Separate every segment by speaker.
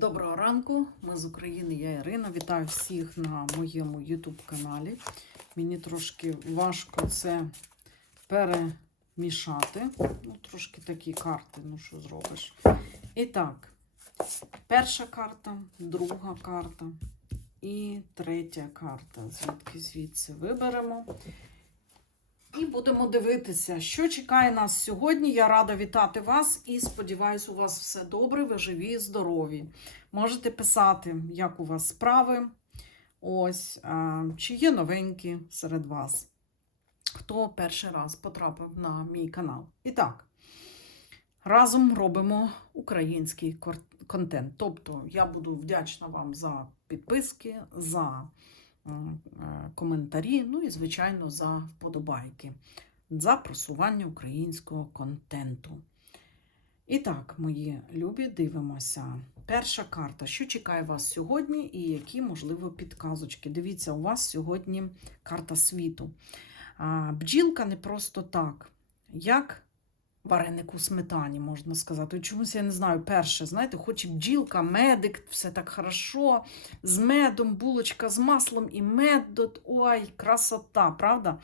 Speaker 1: Доброго ранку, ми з України, я Ірина. Вітаю всіх на моєму YouTube каналі. Мені трошки важко це перемішати. Ну, трошки такі карти, ну що зробиш. І так, перша карта, друга карта і третя карта. Звідки звідси виберемо. І будемо дивитися, що чекає нас сьогодні. Я рада вітати вас і сподіваюся, у вас все добре, ви живі і здорові. Можете писати, як у вас справи. Ось, чи є новенькі серед вас, хто перший раз потрапив на мій канал. І так, разом робимо український контент. Тобто я буду вдячна вам за підписки, за коментарі, ну і, звичайно, за вподобайки, за просування українського контенту. І так, мої любі, дивимося. Перша карта. Що чекає вас сьогодні і які, можливо, підказочки? Дивіться, у вас сьогодні карта світу. Бджілка не просто так, як вареник у сметані, можна сказати. Чомусь я не знаю, перше, знаєте, хоч і бджілка, медик, все так хорошо, з медом, булочка з маслом і мед. Ой, красота, правда?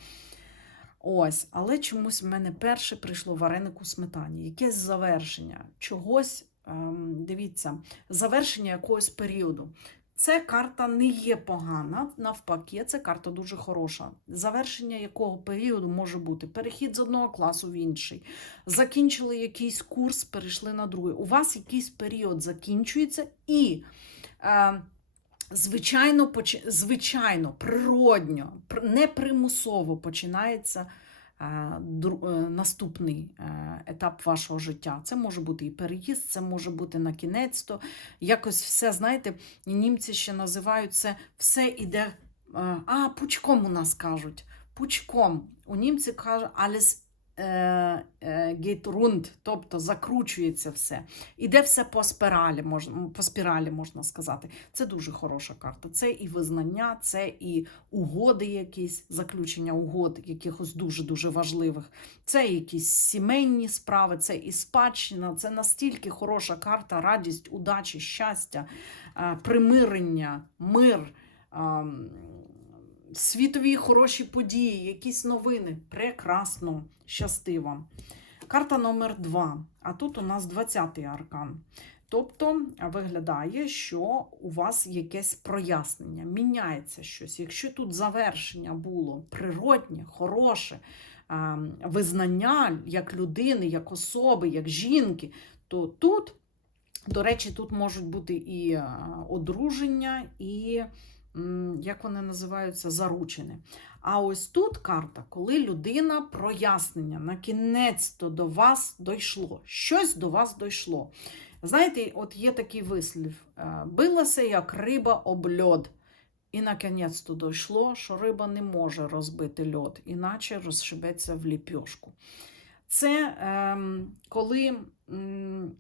Speaker 1: Ось, але чомусь в мене перше прийшло вареник у сметані, якесь завершення чогось, ем, дивіться, завершення якогось періоду. Це карта не є погана, навпаки, це карта дуже хороша. Завершення якого періоду може бути перехід з одного класу в інший. Закінчили якийсь курс, перейшли на другий. У вас якийсь період закінчується і. Е, Звичайно, звичайно, природньо, непримусово починається наступний е, етап вашого життя. Це може бути і переїзд, це може бути на кінець. То якось все, знаєте, німці ще називають це все іде. е, А, пучком у нас кажуть. Пучком. У німці кажуть, alles rund, тобто закручується все. Іде все по спіралі, можна, по спіралі, можна сказати. Це дуже хороша карта. Це і визнання, це і угоди, якісь заключення угод, якихось дуже-дуже важливих. Це якісь сімейні справи, це і спадщина. Це настільки хороша карта, радість, удачі, щастя, е, примирення, мир. ем, Світові хороші події, якісь новини. Прекрасно, щасти вам. Карта номер 2. А тут у нас 20-й аркан. Тобто виглядає, що у вас якесь прояснення, міняється щось. Якщо тут завершення було природнє, хороше, визнання як людини, як особи, як жінки, то тут, до речі, тут можуть бути і одруження, і, як вони називаються, заручини. А ось тут карта, коли людина прояснення, на кінець-то до вас дійшло. Щось до вас дійшло. Знаєте, от є такий вислів: е, билася як риба об льод. І накінець-то дійшло, що риба не може розбити льод, іначе розшибеться в ліпьошку. Це ем, коли м,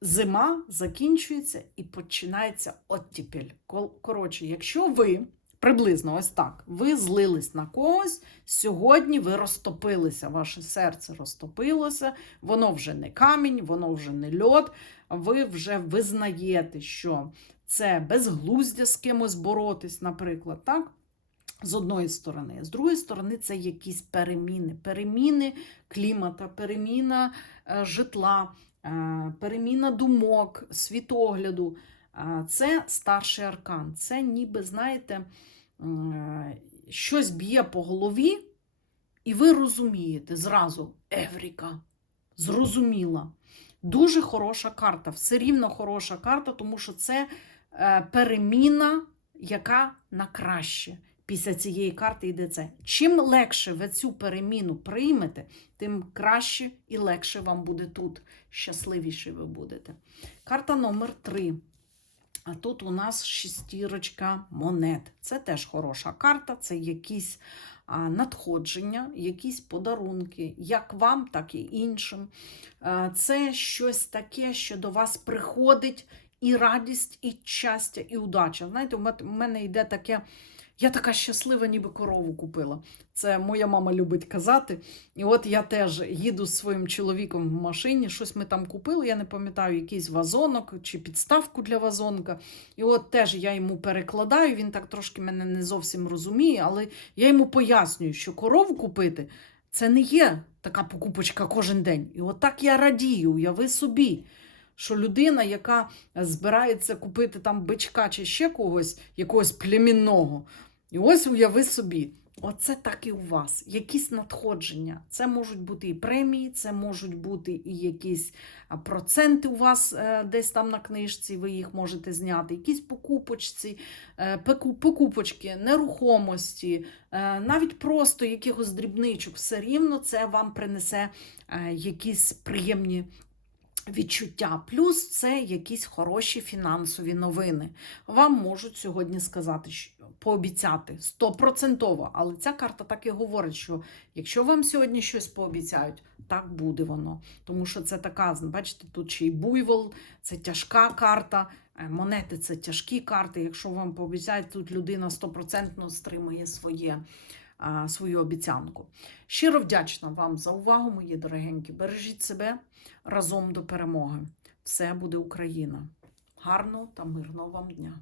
Speaker 1: зима закінчується і починається оттіпель. Коротше, якщо ви приблизно ось так, ви злились на когось, сьогодні ви розтопилися, ваше серце розтопилося, воно вже не камінь, воно вже не льод. Ви вже визнаєте, що це безглуздя з кимось боротись, наприклад, так? З одної сторони, з другої сторони, це якісь переміни, переміни клімата, переміна е, житла, переміна думок, світогляду. Е, Це старший аркан. Це ніби, знаєте, е, щось б'є по голові, і ви розумієте зразу Евріка. Зрозуміла. Дуже хороша карта, все рівно хороша карта, тому що це е, переміна, яка на краще. Після цієї карти йде це. Чим легше ви цю переміну приймете, тим краще і легше вам буде тут. Щасливіші ви будете. Карта номер 3. А тут у нас шестірочка монет. Це теж хороша карта, це якісь надходження, якісь подарунки, як вам, так і іншим. Це щось таке, що до вас приходить і радість, і щастя, і удача. Знаєте, у мене йде таке Я така щаслива, ніби корову купила. Це моя мама любить казати. І от я теж їду з своїм чоловіком в машині, щось ми там купили, я не пам'ятаю, якийсь вазонок чи підставку для вазонка. І от теж я йому перекладаю, він так трошки мене не зовсім розуміє, але я йому пояснюю, що корову купити це не є така покупочка кожен день. І от так я радію, уяви собі. Що людина, яка збирається купити там бичка чи ще когось, якогось племінного, і ось уяви собі, оце так і у вас. Якісь надходження. Це можуть бути і премії, це можуть бути і якісь проценти у вас е, десь там на книжці, ви їх можете зняти, якісь покупочці, е, покупочки, нерухомості, е, навіть просто якихось дрібничок. Все рівно це вам принесе якісь приємні. Відчуття, плюс це якісь хороші фінансові новини. Вам можуть сьогодні сказати, що пообіцяти стопроцентово. Але ця карта так і говорить, що якщо вам сьогодні щось пообіцяють, так буде воно. Тому що це така, бачите, тут ще й буйвол, це тяжка карта. е, Монети це тяжкі карти. Якщо вам пообіцяють, тут людина стопроцентно стримає своє, свою обіцянку. Щиро вдячна вам за увагу, мої дорогенькі. Бережіть себе разом до перемоги. Все буде Україна. Гарного та мирного вам дня!